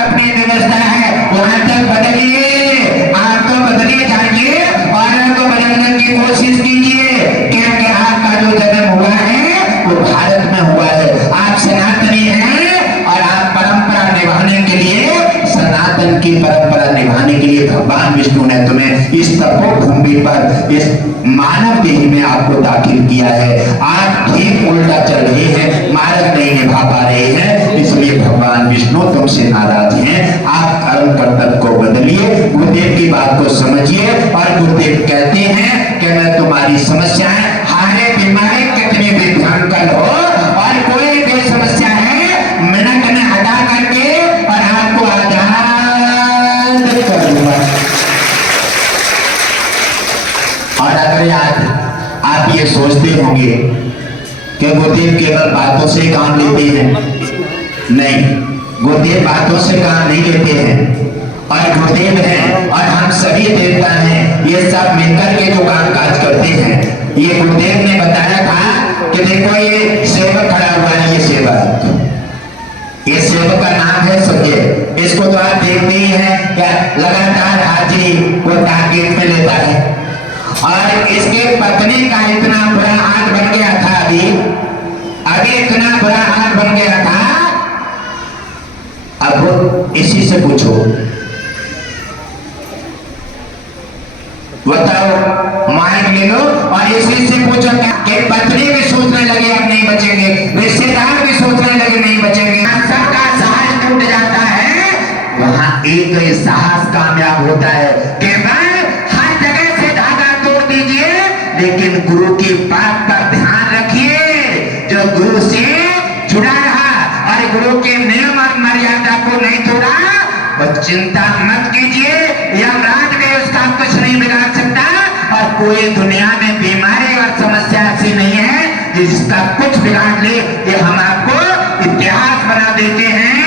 अपनी व्यवस्था है वहां तक बदलिए, आप तो बदलिए जाइए और को बदलने की कोशिश कीजिए, क्योंकि आपका जो जन्म हुआ है वो भारत में हुआ है। आप सनातनी हैं और आप परंपरा निभाने के लिए, सनातन की परंपरा निभाने के लिए भगवान विष्णु ने तुम्हें इस तपोभूमि पर, इस मानव देह में आपको दाखिल किया है। आप ठीक उल्टा चल रहे हैं, मार्ग नहीं निभा पा रहे हैं, इसलिए भगवान विष्णु तुमसे नाराज हैं। आप कर्म कर्तव्य को बदलिए, गुरुदेव की बात को समझिए। और गुरुदेव कहते हैं कि मैं तुम्हारी समस्याएं, हारे बीमारी कितनी भी भयंकर हो और कोई भी समस्या है, मिनट में हटा करके और आपको आजाद कर दूंगा। और अगर आप ये सोचते होंगे कि गुरुदेव केवल बातों से काम लेते हैं, नहीं, गुरुदेव बातों से काम नहीं लेते हैं। और गुरुदेव हैं और हम सभी देवता हैं, ये सब मिलकर के जो काम काज करते हैं। ये गुरुदेव ने बताया था कि देखो ये सेवक खड़ा हुआ है, ये सेवक का नाम है संजय। इसको तो आप देखते ही हैं क्या लगातार हाजी वो टारगेट में लेता है। और इसके पत्नी का इतना बुरा हाल बन गया था, अभी इतना बुरा हाल बन गया था। अब इसी से पूछो, बताओ, माइक ले लो और इसी से पूछो कि पत्नी भी सोचने लगे अब नहीं बचेंगे, रिश्तेदार भी सोचने लगे नहीं बचेंगे, सबका साहस टूट जाता है। वहां एक ही साहस कामयाब होता है कि हर जगह से धागा तोड़ दीजिए, लेकिन गुरु की बात पर ध्यान रखिए। जो गुरु से जुड़ा रहा और गुरु के नियम और मर्यादा को नहीं तोड़ा, और चिंता मत कीजिए, यमराज भी उसका कुछ नहीं बिगाड़ सकता। और कोई दुनिया में बीमारी और समस्या ऐसी नहीं है जिसका कुछ बिगाड़ ले, ये हम आपको इतिहास बना देते हैं।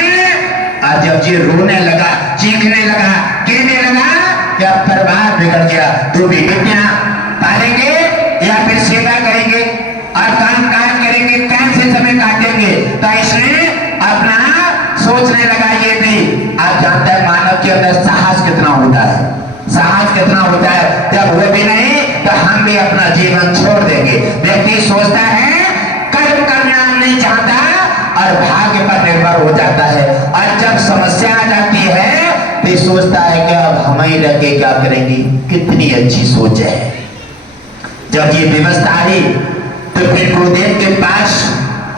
और जब ये रोने लगा, चीखने लगा, कहने लगा कि अब परिवार बिगड़ गया, तो भी बेटियां पालेंगे या फिर सेवा करेंगे और काम काज करेंगे, कैसे समय काटेंगे, तो इसने अपना सोचने लगा। ये भी आप जानते हैं मानव के अंदर साहस कितना होता है, साहस कितना होता है। जब वो भी नहीं तो हम भी अपना जीवन छोड़ देंगे। व्यक्ति सोचता है, कर्म करना नहीं चाहता और भाग्य पर निर्भर हो जाता है। और जब समस्या आ जाती है तो सोचता है कि अब हम ही रह के क्या करेंगे। कितनी अच्छी सोच है। जब ये व्यवस्था आई तो फिर गुरुदेव के पास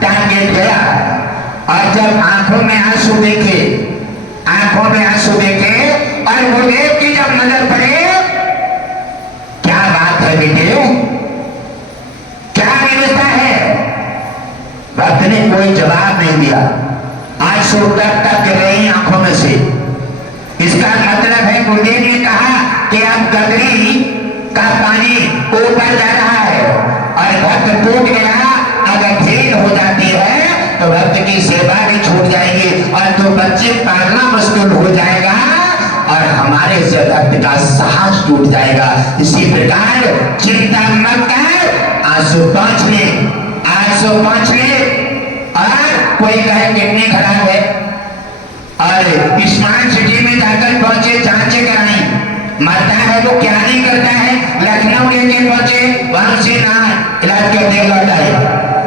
टारगेट गया और जब आंखों में आंसू देखे, आंखों में आंसू देखे और गुरुदेव की जब नजर पड़े, क्या बात है बेटे, क्या व्यवस्था है। भक्त ने कोई जवाब नहीं दिया, आंसू टप गिर रही आंखों में से। इसका मतलब है गुरुदेव ने कहा कि अब गगरी का पानी ऊपर जा रहा है और भक्त टूट गया। अगर भेद हो जाती है तो भक्त की सेवा भी छूट जाएगी और तो बच्चे पालना मुश्किल हो जाएगा और हमारे से भक्त का साहस टूट जाएगा। इसी प्रकार चिंता मत कर, आंसू पहुंच ले, आंसू पहुंच ले। और कोई कहे किडनी खराब है और स्मार्ट सिटी में जाकर पहुंचे, जांचें कराई, मरता है तो क्या नहीं करता है, लखनऊ लेके पहुंचे, वहां से ना इलाज करने लौट आए,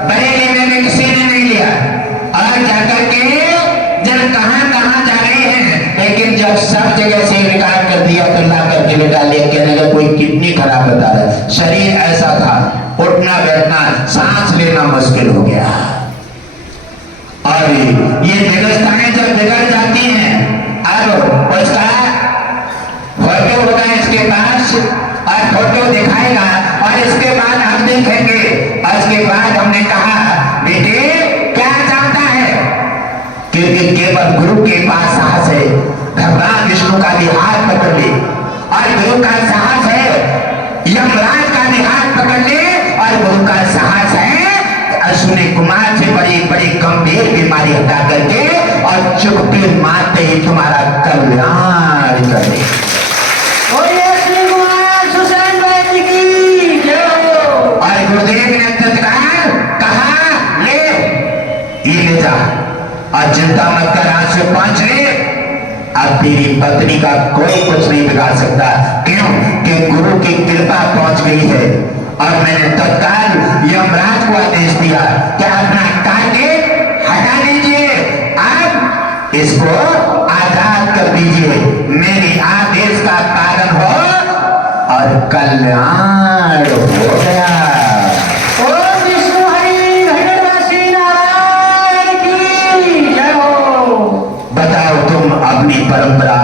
बरेली में किसी ने नहीं लिया। और जाकर के जब कहां जा रहे हैं, लेकिन जब सब जगह से रिकॉर्ड कर दिया तो ला करके बेटा लेके लगा कोई किडनी खराब बता रहा है। शरीर ऐसा था, उठना बैठना, सांस लेना मुश्किल हो गया। और ये व्यवस्थाएं जब बिगड़ जाती हैं, अब उसका फोटो होगा इसके पास और फोटो दिखाएगा और इसके बाद हम देखेंगे। और इसके बाद हमने कहा बेटे क्या चाहता है, क्योंकि केवल गुरु के पास साहस है। भगवान विष्णु का भी हाथ पकड़ ले और गुरु का साहस है, यमराज का भी हाथ पकड़ ले और गुरु का साहस है अश्विनी कुमार से बड़ी बड़ी गंभीर बीमारी हटा करके और चुप्पी मारते ही तुम्हारा कल्याण कर दे। और गुरुदेव ने तत्काल कहा ले ये ले जा और चिंता मत कर, आंसू पहुंच ले अब तेरी पत्नी का कोई कुछ नहीं बिगाड़ सकता। क्यों कि गुरु की कृपा पहुंच गई है और मैंने तत्काल यमराज को आदेश दिया कि अपना टारगेट हटा दीजिए, अब इसको आजाद कर दीजिए, मेरे आदेश का पालन हो और कल्याण हो गया। ओम विष्णु हरि धन्यवासी नारायण की जय हो। बताओ तुम अपनी परंपरा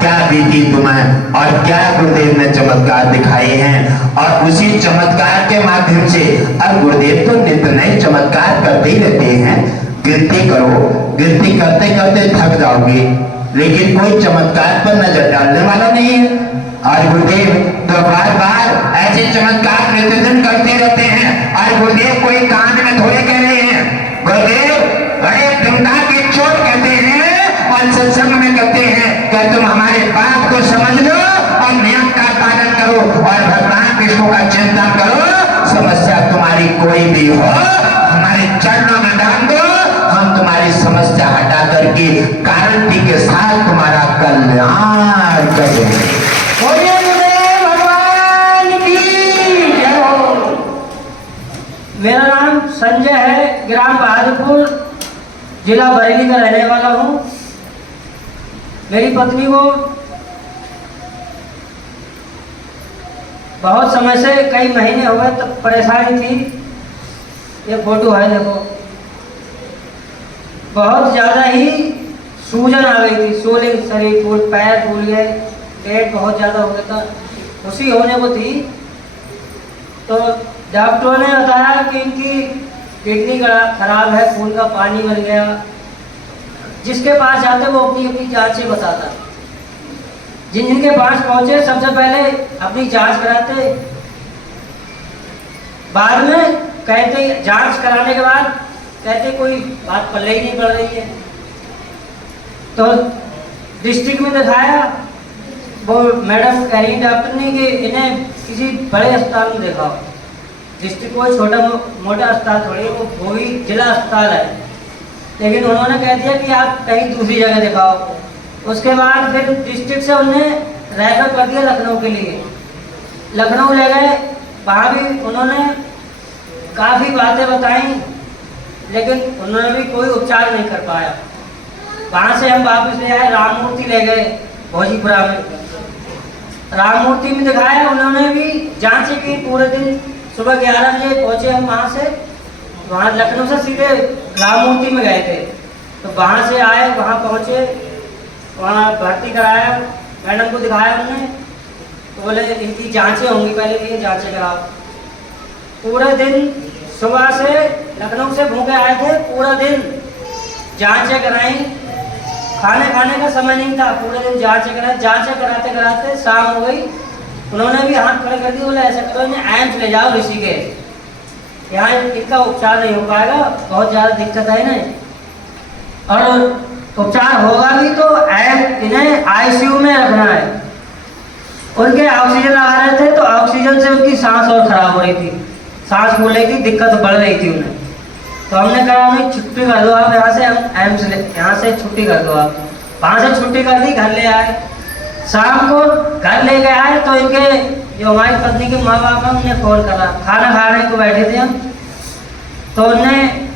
क्या बीती तुम्हें और क्या गुरुदेव ने चमत्कार दिखाए हैं, और उसी चमत्कार के माध्यम से अब गुरुदेव तो नित्य नए चमत्कार करते ही रहते हैं। गिनती करो, गिनती करते करते थक जाओगे, लेकिन कोई चमत्कार पर नजर डालने वाला नहीं है। और गुरुदेव तो बार बार ऐसे चमत्कार नित्य दिन करते रहते हैं, और गुरुदेव कोई कान में थोड़े कह रहे हैं। गुरुदेव बड़े दिमका की चोट कहते हैं और सत्संग में कहते हैं कि तुम हमारे बात को समझ लो और नियम का पालन करो और भगवान विष्णु का चिंतन करो। समस्या तुम्हारी कोई भी हो हमारे चरणों में डाल दो, हम तुम्हारी समस्या हटा करके गारंटी के साथ तुम्हारा कल्याण करेंगे। बोलिए गुरुदेव भगवान की जय हो। मेरा नाम संजय है, ग्राम बहादुरपुर, जिला बरेली का रहने वाला हूँ। मेरी पत्नी को बहुत समय से, कई महीने हो गए तब परेशानी थी। ये फोटो है देखो, बहुत ज़्यादा ही सूजन आ गई थी, सोलिंग, शरीर फूल, पैर फूल गए, पेट बहुत ज़्यादा हो गया था, उसी होने को थी। तो डॉक्टरों ने बताया कि इनकी किडनी खराब है, खून का पानी बन गया। जिसके पास जाते वो अपनी अपनी जांचें बताता। जिन जिनके पास पहुंचे सबसे पहले अपनी जांच कराते, बाद में कहते, जांच कराने के बाद कहते कोई बात पल्ले ही नहीं पड़ रही है। तो डिस्ट्रिक्ट में दिखाया, वो मैडम कह रही डॉक्टर ने कि इन्हें किसी बड़े अस्पताल में दिखाओ। डिस्ट्रिक्ट कोई छोटा मोटा अस्पताल थोड़ी, वो भी जिला अस्पताल है, लेकिन उन्होंने कह दिया कि आप कहीं दूसरी जगह दिखाओ। उसके बाद फिर डिस्ट्रिक्ट से उन्हें रेफर कर दिया लखनऊ के लिए। लखनऊ ले गए, वहाँ भी उन्होंने काफ़ी बातें बताई, लेकिन उन्होंने भी कोई उपचार नहीं कर पाया। वहाँ से हम वापस ले आए, राममूर्ति ले गए भोजीपुरा में। राममूर्ति में दिखाया, उन्होंने भी जांचें की पूरे दिन। सुबह 11 बजे पहुँचे हम वहाँ से, वहाँ लखनऊ से सीधे राममूर्ति में गए थे। तो वहाँ से आए, वहाँ पहुँचे, वहाँ भर्ती कराया, मैडम को दिखाया उन्होंने। तो बोले इनकी जांचें होंगी, पहले भी ये जांचें कराओ। पूरे दिन सुबह से लखनऊ से भूखे आए थे, पूरा दिन जांचें कराई, खाने का समय नहीं था, पूरे दिन जांचें कराई। जांचें कराते कराते शाम हो गई। उन्होंने भी हाथ खड़े कर दिए, बोले ऐसा करो इन्हें एम्स ले जाओ ऋषिकेश, यहाँ इनका उपचार नहीं हो पाएगा, बहुत ज़्यादा दिक्कत है इन्हें, और उपचार होगा भी तो इन्हें आईसीयू में रखना है। उनके ऑक्सीजन लगा रहे थे, तो ऑक्सीजन से उनकी सांस और खराब हो रही थी, सांस फूल रही थी, दिक्कत बढ़ रही थी उन्हें। तो हमने कहा उन्हें छुट्टी कर दो आप यहाँ से, हम एम्स यहाँ से छुट्टी कर दो आप। वहाँ से छुट्टी कर दी, घर ले आए। शाम को घर ले गए आए तो इनके जो हमारी पत्नी के माँ बाप हैं उन्हें फोन करा, खाना खाने को बैठे थे हम। तो उन्हें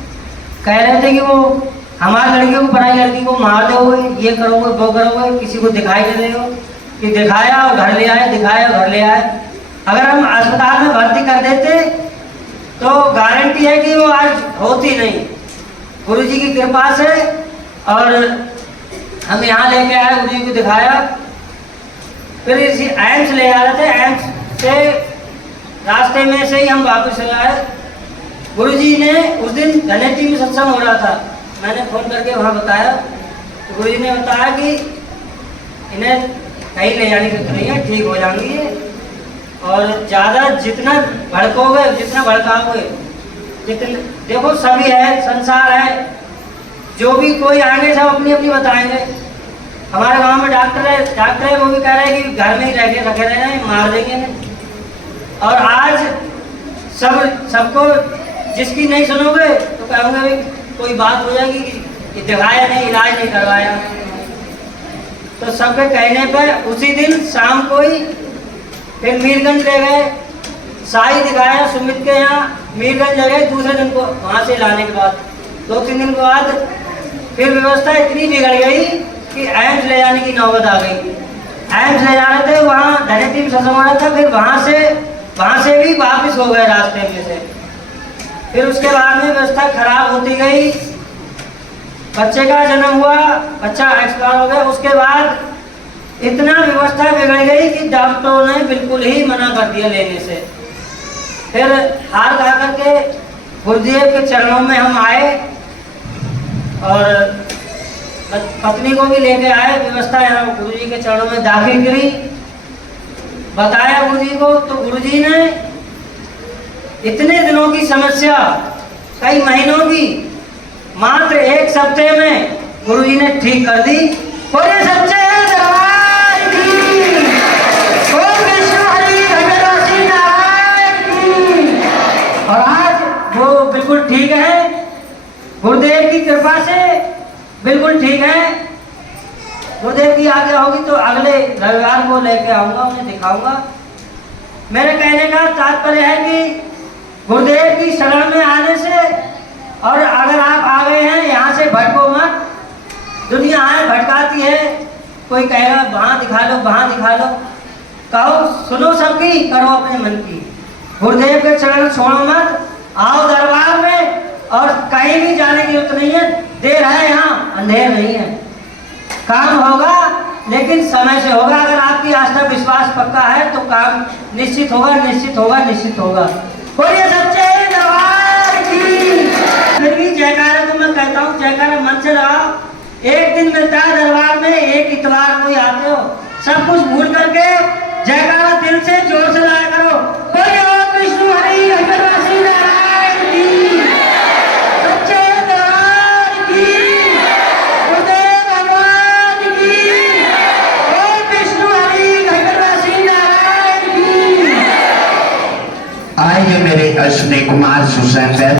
कह रहे थे कि वो हमारी लड़की को, पढ़ाई लड़की को मार दोगे, ये करोगे वो करोगे, किसी को दिखाई दे रहे हो। कि दिखाया और घर ले आए, दिखाया और घर ले आए। अगर हम अस्पताल में भर्ती कर देते तो गारंटी है कि वो आज होती नहीं, गुरुजी की कृपा से। और हम यहाँ लेके आए, गुरुजी को दिखाया, फिर इसी एम्स ले आ रहे थे। एम्स से रास्ते में से ही हम वापस आए। गुरुजी ने उस दिन धनेती में सत्संग हो रहा था, मैंने फ़ोन करके वहाँ बताया, तो गुरुजी ने बताया कि इन्हें कहीं ले जाने की जरूरत नहीं है, ठीक हो जाएंगी ये। और ज़्यादा जितना भड़कोगे, जितना भड़काओगे, जितने देखो सभी है, संसार है, जो भी कोई आएंगे सब अपनी अपनी बताएंगे। हमारे गांव में डॉक्टर है, वो भी कह रहे हैं कि घर में ही रखे रहना, मार देंगे नहीं। और आज सबको जिसकी नहीं सुनोगे तो कहोगे कोई बात हो जाएगी कि दिखाया नहीं, इलाज नहीं करवाया। तो सबके कहने पर उसी दिन शाम को ही फिर मीरगंज ले गए, शाही दिखाया सुमित के यहाँ, मीरगंज ले गए। दूसरे दिन को वहाँ से लाने के बाद 2-3 दिन के बाद फिर व्यवस्था इतनी बिगड़ गई कि एम्स ले जाने की नौबत आ गई। एम्स ले जा रहे थे, वहाँ धनेती में सत्संग हो रहा था, फिर वहाँ से भी वापस हो गए रास्ते में से। फिर उसके बाद में व्यवस्था खराब होती गई, बच्चे का जन्म हुआ, बच्चा एक्सपायर हो गया। उसके बाद इतना व्यवस्था बिगड़ गई कि डॉक्टरों ने बिल्कुल ही मना कर दिया लेने से। फिर हार खा करके गुरुदेव के चरणों में हम आए और पत्नी को भी लेके आए। व्यवस्था यहाँ गुरु जी के चरणों में दाखिल करी, बताया गुरु जी को, तो गुरु जी ने इतने दिनों की समस्या, कई महीनों की, मात्र 1 सप्ताह में गुरु जी ने ठीक कर दी। बोले सच्चे दरबार की, ओम विष्णु हरि भगवती नारायण की। और आज वो बिल्कुल ठीक है, गुरुदेव की कृपा से बिल्कुल ठीक है। गुरुदेव की आज्ञा होगी तो अगले रविवार को लेके आऊंगा, उन्हें दिखाऊंगा। मेरे कहने का तात्पर्य है कि गुरुदेव की शरण में आने से, और अगर आप आ गए हैं यहाँ से भटको मत। दुनिया आए भटकाती है, कोई कहेगा वहाँ दिखा लो, वहाँ दिखा लो, कहो सुनो सबकी, करो अपने मन की। गुरुदेव के चरण छोड़ो मत, आओ दरबार में, और कहीं भी जाने की जरूरत नहीं है। देर है यहाँ, अंधेर नहीं है। काम होगा लेकिन समय से होगा। अगर आपकी आस्था विश्वास पक्का है तो काम निश्चित होगा, निश्चित होगा, निश्चित होगा। बोलिए सच्चे दरबार की। फिर भी जयकारा तो मैं कहता हूँ, जयकारा मन से लगाओ। एक दिन मिलता है दरबार में, एक इतवार को ही आते हो, सब कुछ भूल करके जयकारा दिल से जोर से लगाया करो। बोलिए ओम विष्णु हरि भगवती नारायण की, सच्चे दरबार की, गुरुदेव भगवान की, ओम विष्णु हरि भगवती नारायण की। आइए मेरे अश्विनी कुमार सुशंकर